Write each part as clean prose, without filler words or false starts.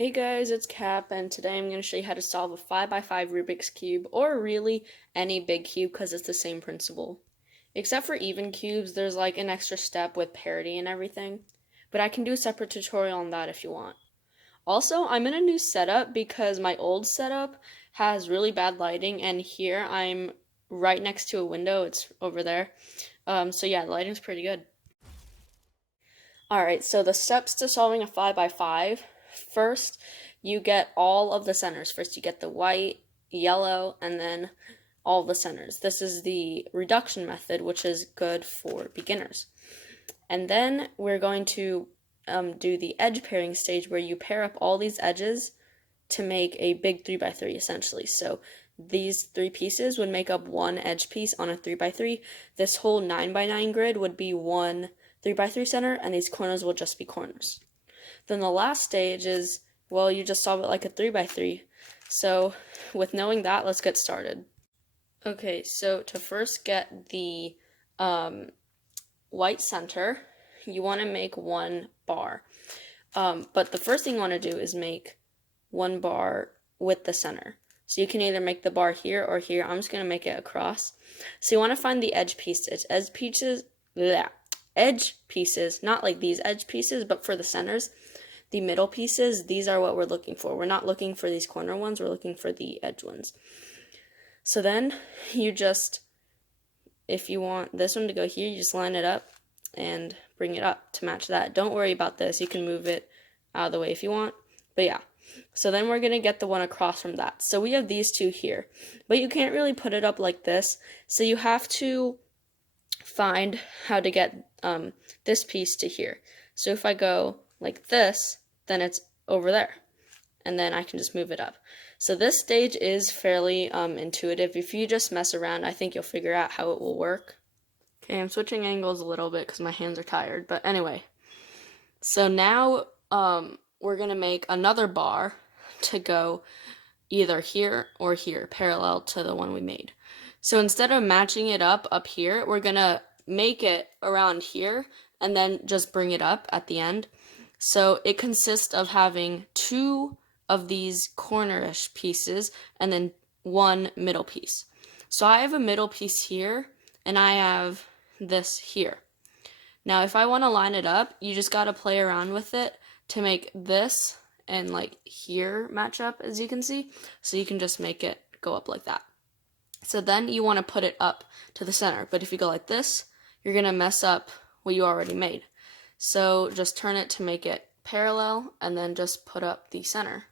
Hey guys, it's Cap, and today I'm going to show you how to solve a 5x5 Rubik's Cube, or really any big cube because it's the same principle. Except for even cubes, there's like an extra step with parity and everything, but I can do a separate tutorial on that if you want. Also, I'm in a new setup because my old setup has really bad lighting, and here I'm right next to a window, it's over there. So yeah, the lighting's pretty good. Alright, so the steps to solving a 5x5. First, you get all of the centers. First, you get the white, yellow, and then all the centers. This is the reduction method, which is good for beginners. And then we're going to do the edge pairing stage where you pair up all these edges to make a big 3x3 essentially. So these three pieces would make up one edge piece on a 3x3. This whole 9x9 grid would be one 3x3 center, and these corners will just be corners. Then the last stage is, well, you just solve it like a 3x3. So with knowing that, let's get started. Okay, so to first get the white center, you want to make one bar. But the first thing you want to do is make one bar with the center. So you can either make the bar here or here. I'm just going to make it across. So you want to find the edge pieces. Edge pieces, not like these edge pieces, but for the centers. The middle pieces, these are what we're looking for. We're not looking for these corner ones, we're looking for the edge ones. So then you just, if you want this one to go here, you just line it up and bring it up to match that. Don't worry about this, you can move it out of the way if you want, but yeah. So then we're going to get the one across from that. So we have these two here, but you can't really put it up like this, so you have to find how to get this piece to here. So if I go like this, then it's over there, and then I can just move it up. So this stage is fairly intuitive. If you just mess around, I think you'll figure out how it will work. Okay, I'm switching angles a little bit because my hands are tired, but anyway. So now we're going to make another bar to go either here or here, parallel to the one we made. So instead of matching it up here, we're going to make it around here and then just bring it up at the end. So it consists of having two of these cornerish pieces and then one middle piece. So I have a middle piece here and I have this here. Now if I want to line it up, you just got to play around with it to make this and like here match up, as you can see. So you can just make it go up like that. So then you want to put it up to the center, but if you go like this, you're going to mess up what you already made. So just turn it to make it parallel and then just put up the center.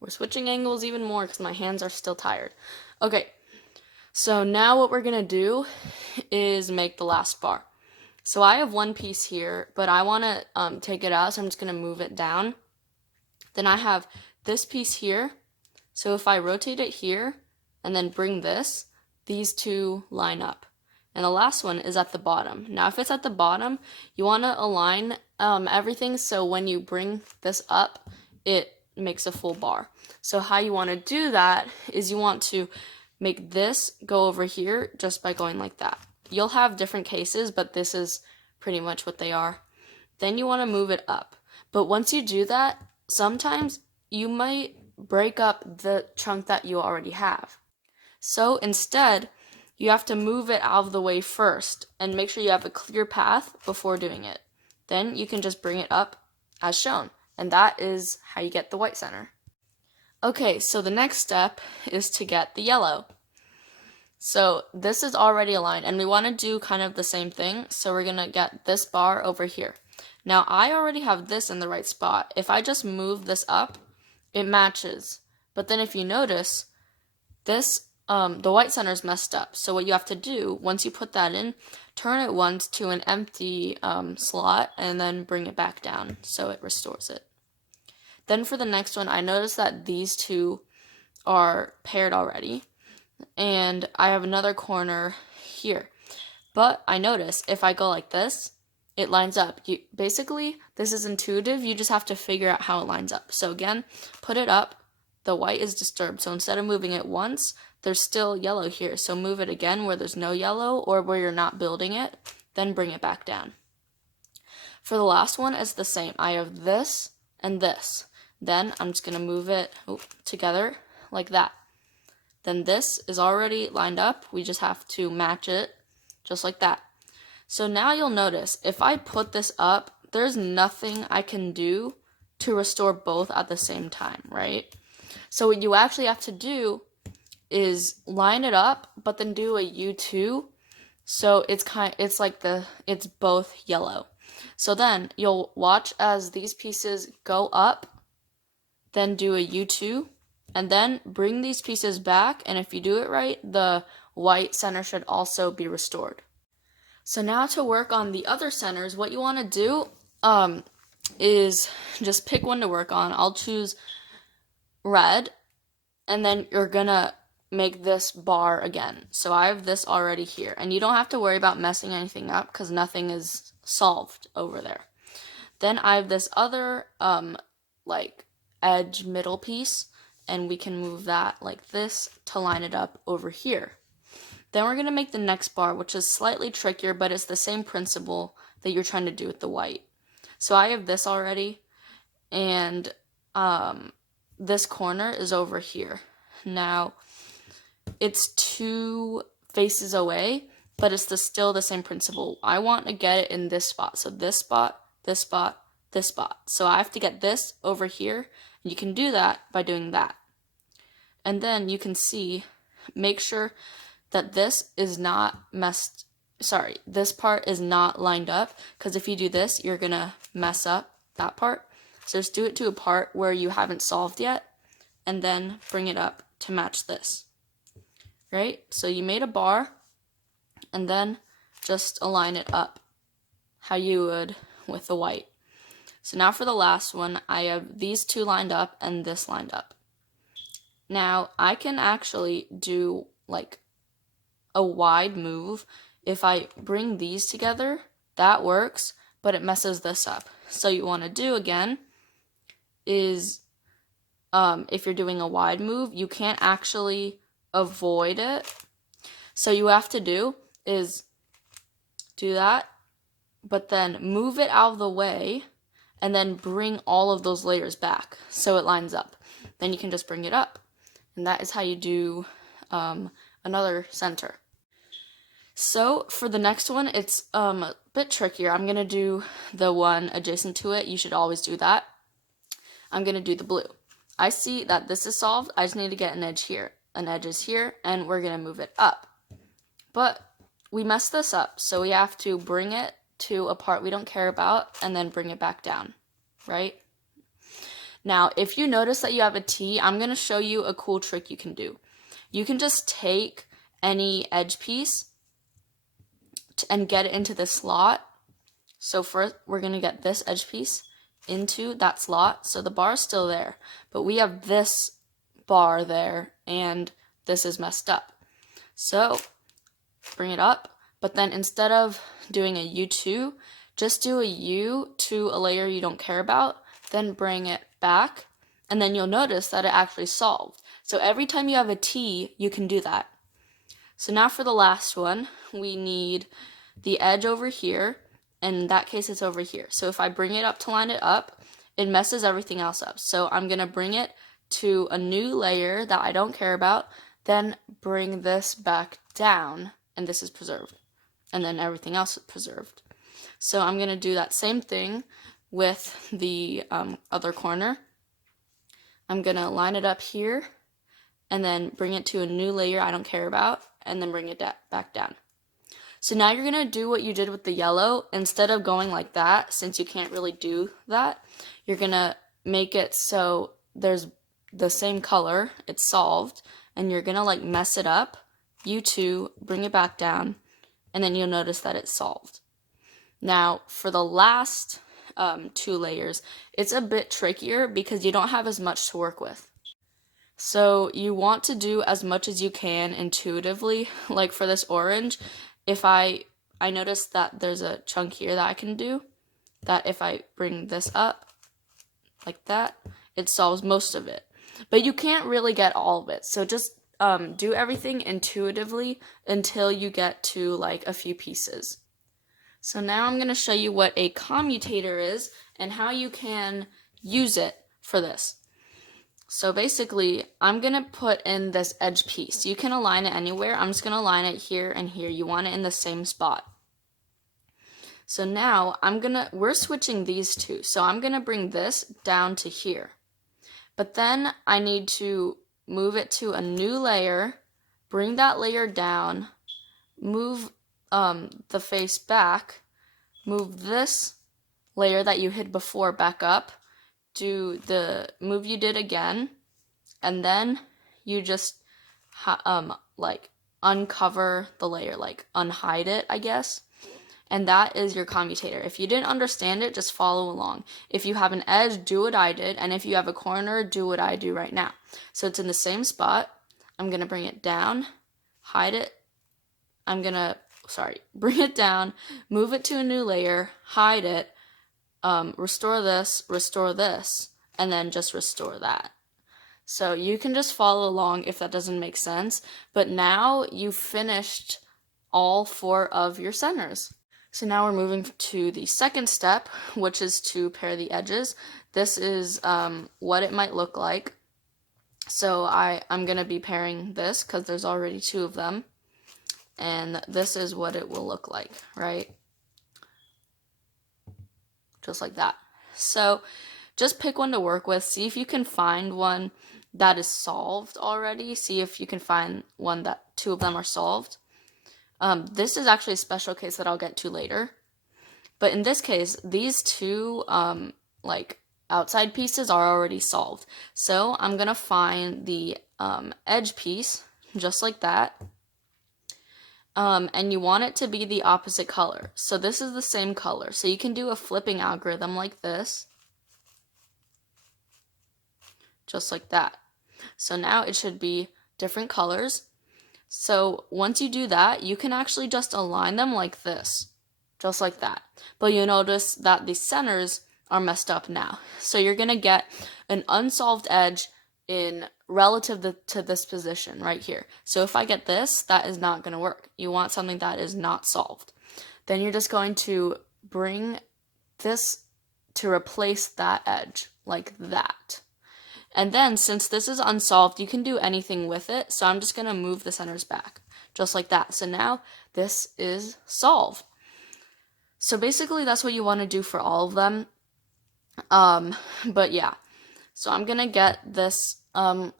We're switching angles even more because my hands are still tired. Okay, so now what we're going to do is make the last bar. So I have one piece here, but I want to take it out, so I'm just going to move it down. Then I have this piece here. So if I rotate it here and then bring this, these two line up. And the last one is at the bottom. Now if it's at the bottom, you want to align everything so when you bring this up, it makes a full bar. So how you want to do that is you want to make this go over here just by going like that. You'll have different cases, but this is pretty much what they are. Then you want to move it up. But once you do that, sometimes you might break up the chunk that you already have. So instead, you have to move it out of the way first and make sure you have a clear path before doing it. Then you can just bring it up as shown, and that is how you get the white center. Okay, so the next step is to get the yellow. So this is already aligned, and we want to do kind of the same thing, so we're going to get this bar over here. Now I already have this in the right spot. If I just move this up, it matches. But then if you notice, this the white center is messed up. So what you have to do, once you put that in, turn it once to an empty slot and then bring it back down so it restores it. Then for the next one, I noticed that these two are paired already. And I have another corner here. But I notice if I go like this, it lines up. Basically, this is intuitive. You just have to figure out how it lines up. So again, put it up. The white is disturbed. So instead of moving it once, there's still yellow here. So move it again where there's no yellow or where you're not building it. Then bring it back down. For the last one, it's the same. I have this and this. Then I'm just going to move it together like that. Then this is already lined up. We just have to match it just like that. So now you'll notice if I put this up, there's nothing I can do to restore both at the same time, right? So what you actually have to do is line it up, but then do a U2. So it's both yellow. So then you'll watch as these pieces go up, then do a U2, and then bring these pieces back, and if you do it right, the white center should also be restored. So now to work on the other centers, what you want to do is just pick one to work on. I'll choose red, and then you're gonna make this bar again. So I have this already here, and you don't have to worry about messing anything up because nothing is solved over there. Then I have this other edge middle piece, and we can move that like this to line it up over here. Then we're going to make the next bar, which is slightly trickier, but it's the same principle that you're trying to do with the white. So I have this already, and this corner is over here. Now, it's 2 faces away, but it's still the same principle. I want to get it in this spot. So this spot, this spot, this spot. So I have to get this over here, and you can do that by doing that. And then you can see, make sure that this is not this part is not lined up, because if you do this, you're gonna mess up that part. So just do it to a part where you haven't solved yet, and then bring it up to match this. Right? So you made a bar, and then just align it up how you would with the white. So now for the last one, I have these 2 lined up and this lined up. Now I can actually do like a wide move. If I bring these together, that works, but it messes this up. So you want to do again is if you're doing a wide move, you can't actually avoid it. So you have to do is do that, but then move it out of the way, and then bring all of those layers back so it lines up. Then you can just bring it up, and that is how you do another center. So for the next one, it's a bit trickier. I'm going to do the one adjacent to it. You should always do that. I'm going to do the blue. I see that this is solved. I just need to get an edge here. An edge is here, and we're going to move it up. But we messed this up, so we have to bring it to a part we don't care about, and then bring it back down, right? Now, if you notice that you have a T, I'm going to show you a cool trick you can do. You can just take any edge piece and get it into the slot. So first, we're going to get this edge piece into that slot. So the bar is still there, but we have this bar there, and this is messed up. So bring it up, but then instead of doing a U2, just do a U to a layer you don't care about, then bring it back, and then you'll notice that it actually solved. So every time you have a T, you can do that. So now for the last one, we need the edge over here, and in that case it's over here. So if I bring it up to line it up, it messes everything else up. So I'm going to bring it to a new layer that I don't care about, then bring this back down, and this is preserved. And then everything else is preserved. So I'm going to do that same thing with the other corner. I'm going to line it up here, and then bring it to a new layer I don't care about, and then bring it back down. So now you're going to do what you did with the yellow. Instead of going like that, since you can't really do that, you're going to make it so there's the same color, it's solved, and you're going to like mess it up, U2, bring it back down, and then you'll notice that it's solved. Now, for the last 2 layers, it's a bit trickier because you don't have as much to work with. So you want to do as much as you can intuitively. Like for this orange, if I notice that there's a chunk here that I can do, that if I bring this up like that, it solves most of it. But you can't really get all of it. So just do everything intuitively until you get to like a few pieces. So now I'm going to show you what a commutator is and how you can use it for this. So basically, I'm going to put in this edge piece. You can align it anywhere. I'm just going to align it here and here. You want it in the same spot. So now we're switching these two. So I'm going to bring this down to here. But then I need to move it to a new layer, bring that layer down, move the face back, move this layer that you hid before back up, do the move you did again, and then you just like uncover the layer, like unhide it, I guess. And that is your commutator. If you didn't understand it, just follow along. If you have an edge, do what I did, and if you have a corner, do what I do right now. So it's in the same spot. I'm going to bring it down, hide it. Bring it down, move it to a new layer, hide it, restore this, and then just restore that. So you can just follow along if that doesn't make sense, but now you've finished all 4 of your centers. So now we're moving to the second step, which is to pair the edges. This is what it might look like. So I'm going to be pairing this because there's already 2 of them. And this is what it will look like, right? Just like that. So just pick one to work with. See if you can find one that is solved already. See if you can find one that 2 of them are solved. This is actually a special case that I'll get to later. But in this case, these 2 like outside pieces are already solved. So I'm going to find the edge piece just like that. And you want it to be the opposite color. So this is the same color. So you can do a flipping algorithm like this. Just like that. So now it should be different colors. So once you do that, you can actually just align them like this. Just like that. But you'll notice that the centers are messed up now. So you're going to get an unsolved edge in relative to this position right here. So if I get this, that is not going to work. You want something that is not solved. Then you're just going to bring this to replace that edge like that. And then since this is unsolved, you can do anything with it. So I'm just going to move the centers back just like that. So now this is solved. So basically that's what you want to do for all of them. But yeah. So I'm going to get this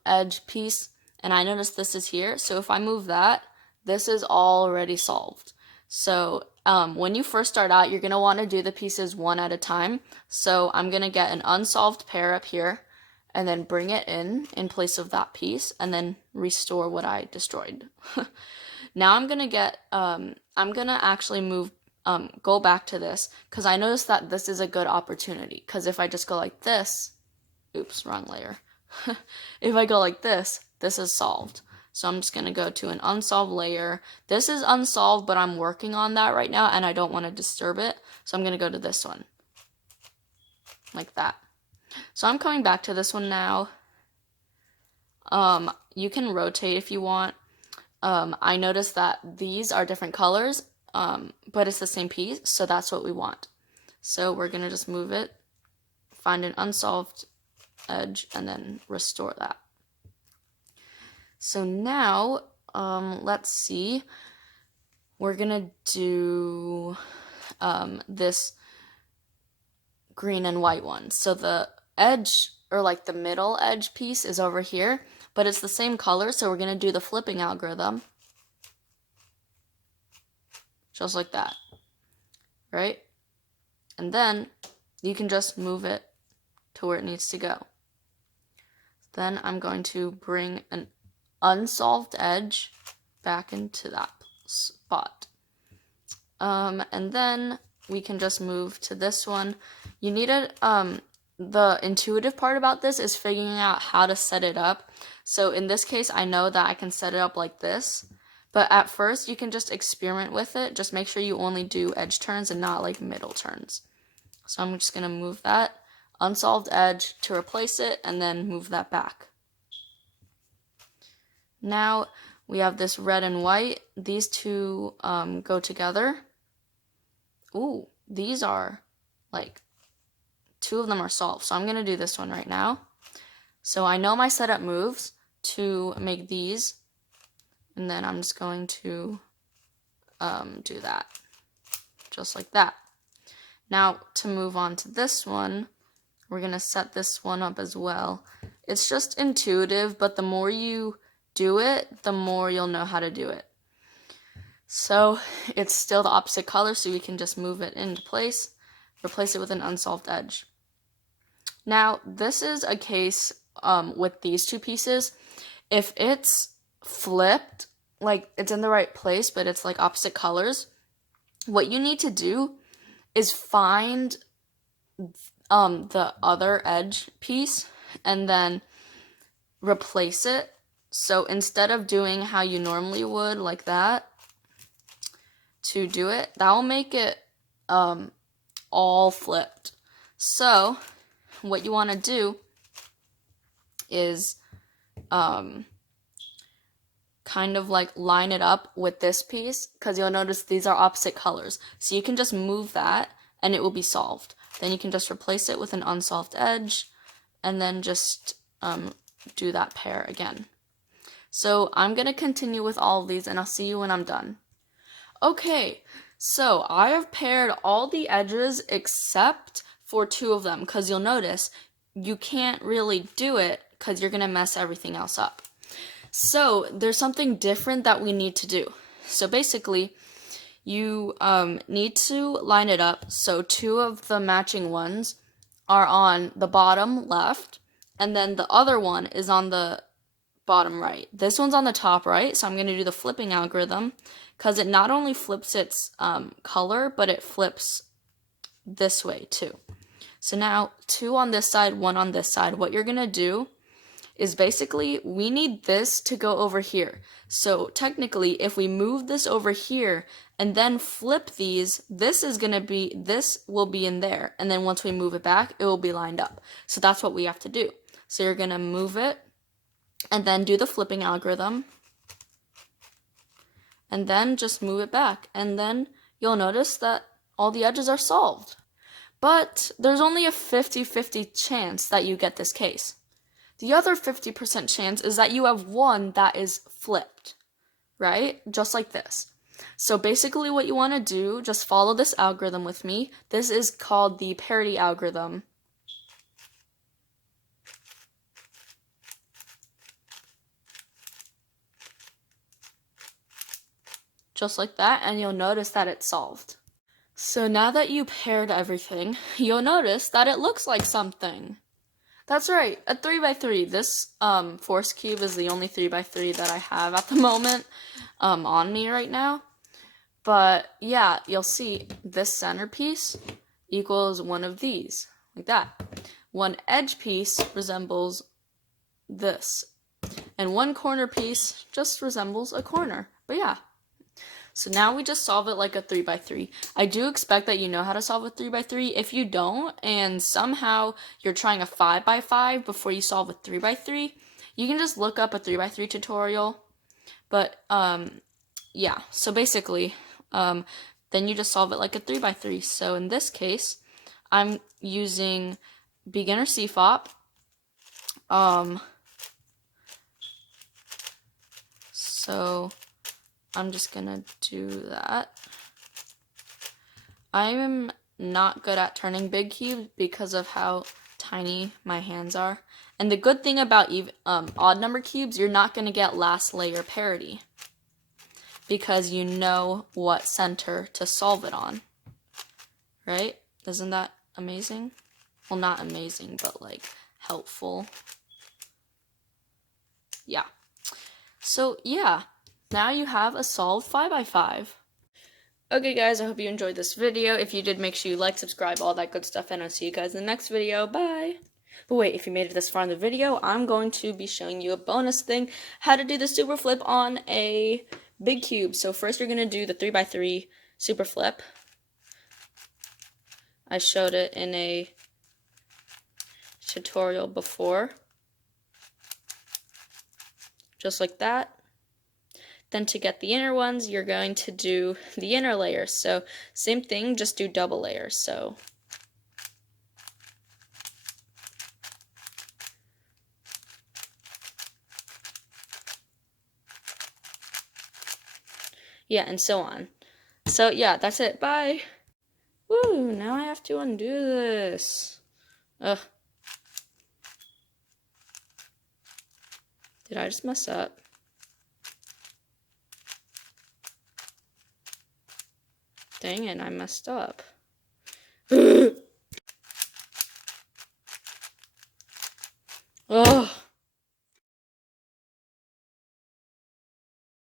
edge piece, and I notice this is here. So if I move that, this is already solved. So when you first start out, you're going to want to do the pieces one at a time. So I'm going to get an unsolved pair up here, and then bring it in place of that piece, and then restore what I destroyed. Now I'm going to actually move, go back to this, because I noticed that this is a good opportunity, because if I just go like this, oops, wrong layer. If I go like this, this is solved. So I'm just going to go to an unsolved layer. This is unsolved, but I'm working on that right now, and I don't want to disturb it. So I'm going to go to this one. Like that. So I'm coming back to this one now. You can rotate if you want. I noticed that these are different colors, but it's the same piece, so that's what we want. So we're going to just move it, find an unsolved edge, and then restore that. So now, let's see, we're gonna do this green and white one. So the edge, or like the middle edge piece, is over here, but it's the same color, so we're gonna do the flipping algorithm. Just like that, right? And then you can just move it to where it needs to go. Then I'm going to bring an unsolved edge back into that spot. And then we can just move to this one. You need the intuitive part about this is figuring out how to set it up. So in this case, I know that I can set it up like this, but at first you can just experiment with it. Just make sure you only do edge turns and not like middle turns. So I'm just gonna move that unsolved edge to replace it, and then move that back. Now we have this red and white. These two go together. Ooh, these are like 2 of them are solved. So I'm going to do this one right now. So I know my setup moves to make these, and then I'm just going to do that, just like that. Now to move on to this one, we're going to set this one up as well. It's just intuitive, but the more you do it, the more you'll know how to do it. So it's still the opposite color, so we can just move it into place, replace it with an unsolved edge. Now, this is a case with these 2 pieces. If it's flipped, like it's in the right place, but it's like opposite colors, what you need to do is find the other edge piece and then replace it. So instead of doing how you normally would, like that, to do it, that will make it all flipped. So what you want to do is kind of like line it up with this piece, because you'll notice these are opposite colors. So you can just move that and it will be solved. Then you can just replace it with an unsolved edge and then just do that pair again. So I'm going to continue with all of these and I'll see you when I'm done. Okay, so I have paired all the edges except for 2 of them, because you'll notice you can't really do it because you're going to mess everything else up. So there's something different that we need to do. So basically, you need to line it up so 2 of the matching ones are on the bottom left, and then the other one is on the bottom right. This one's on the top right, so I'm going to do the flipping algorithm, because it not only flips its color, but it flips this way too. So now 2 on this side, 1 on this side. What you're going to do is basically, we need this to go over here. So technically, if we move this over here and then flip these, this will be in there. And then once we move it back, it will be lined up. So that's what we have to do. So you're going to move it and then do the flipping algorithm. And then just move it back. And then you'll notice that all the edges are solved. But there's only a 50-50 chance that you get this case. The other 50% chance is that you have one that is flipped, right? Just like this. So basically what you want to do, just follow this algorithm with me. This is called the parity algorithm. Just like that, and you'll notice that it's solved. So now that you paired everything, you'll notice that it looks like something. That's right, a 3x3. This force cube is the only 3x3 that I have at the moment on me right now. But yeah, you'll see this centerpiece equals one of these, like that. One edge piece resembles this. And one corner piece just resembles a corner. But yeah. So now we just solve it like a 3x3. I do expect that you know how to solve a 3x3. If you don't, and somehow you're trying a 5x5 before you solve a 3x3, you can just look up a 3x3 tutorial. But, yeah. So basically, then you just solve it like a 3x3. So in this case, I'm using beginner CFOP. So I'm just gonna do that. I'm not good at turning big cubes because of how tiny my hands are. And the good thing about odd number cubes, you're not gonna get last layer parity because you know what center to solve it on, right? Isn't that amazing? Well, not amazing, but like helpful. Yeah. So yeah. Now you have a solved 5x5. Okay guys, I hope you enjoyed this video. If you did, make sure you like, subscribe, all that good stuff, and I'll see you guys in the next video. Bye! But wait, if you made it this far in the video, I'm going to be showing you a bonus thing, how to do the super flip on a big cube. So first you're going to do the 3x3 super flip. I showed it in a tutorial before. Just like that. Then to get the inner ones, you're going to do the inner layers. So same thing, just do double layers. So Yeah, and so on. So yeah, that's it. Bye. Woo, now I have to undo this. Ugh. Did I just mess up? Dang it, I messed up.